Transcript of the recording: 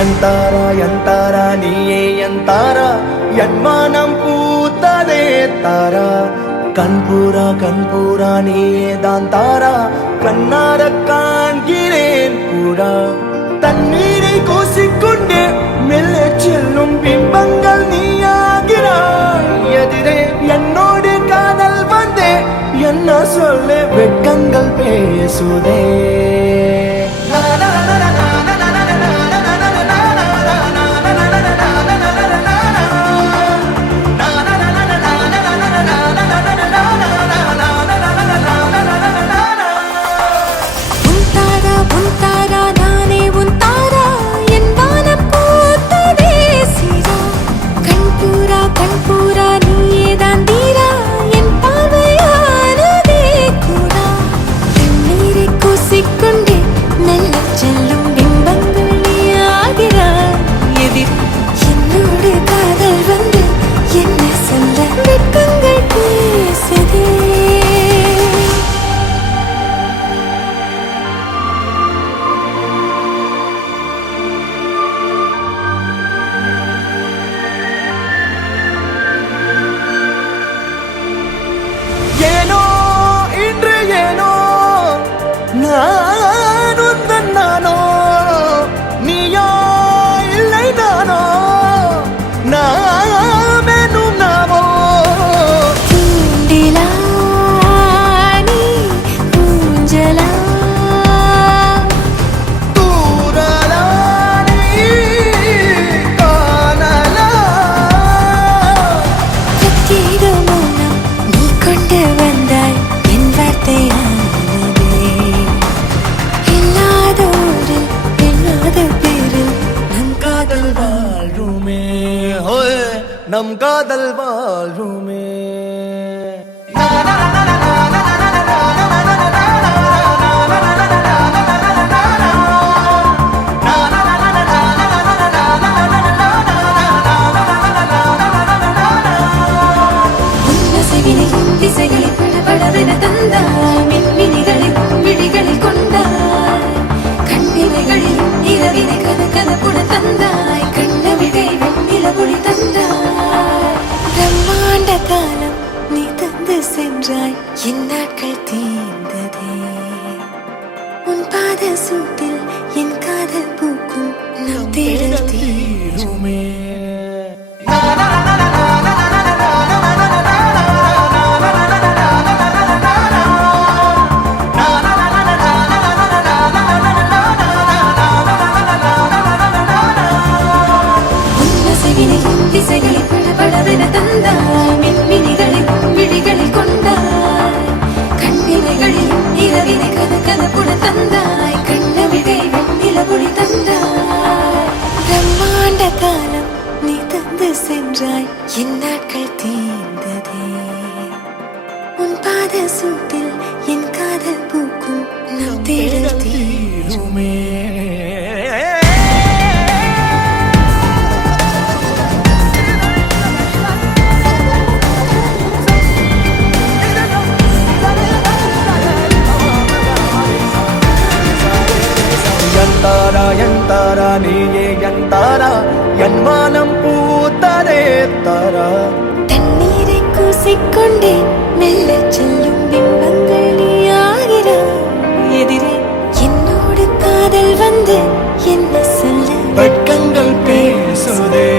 ಎಂತಾರ ಎಂತಾರ ನೀಯೇ ಎಂತಾರ ಎನ್ಮಾನಂ பூத்ததே தாரா கண்பூரா கண்பூரா நீயே தான் தாரா கண்ணார காண்கிறேன் பூரா தண்ணீரை கூசிக்கொண்டே மெல்ல செல்லும் பிம்பங்கள் நீயாகிறாய் எதிரே என்னோடு காதல் வந்தே என்ன சொல்ல வெட்கங்கள் பேசுதே நம் காதல் வாழ்வுமே திசைகளை படபடவென தந்தாய் மின்மினிகளை விழிகளில் கொண்டாய் கண்ணிமைகளில் இரவினை கதகதப்புட தந்தாய் கண்ணவிழை வெண்ணில ஒளி தந்தாய் பிரம்மாண்ட காலம் நீ தந்து சென்றாய் என் நாட்கள் தீர்ந்ததே உன் பாத சூட்டில் என் காதல் பூக்கும் நம் தேடல் தீருமே திசைகளை படபடவென தந்தாய் மின்மினிகளை விழிகளில் கொண்டாய் கண்ணிமைகளில் இரவினை கதகதப்புட தந்தாய் கண்ணவிழை வெண்ணில ஒளி தந்தாய் பிரம்மாண்ட காலம் நீ தந்து சென்றாய் என் நாட்கள் தீர்ந்ததே உன் பாத சூட்டில் என் காதல் பூக்கும் நம் தேடல் தீருமே ಎಂತಾರ ಎಂತಾರ ನೀಯೇ ಎಂತಾರ ಎನ್ಮಾನಂ பூத்ததே தாரா தண்ணீரை கூசிக்கொண்டே மெல்ல செல்லும் பிம்பங்கள் நீயாகிறாய் எதிரே என்னோடு காதல் வந்து என்ன சொல்ல வெட்கங்கள் பேசுதே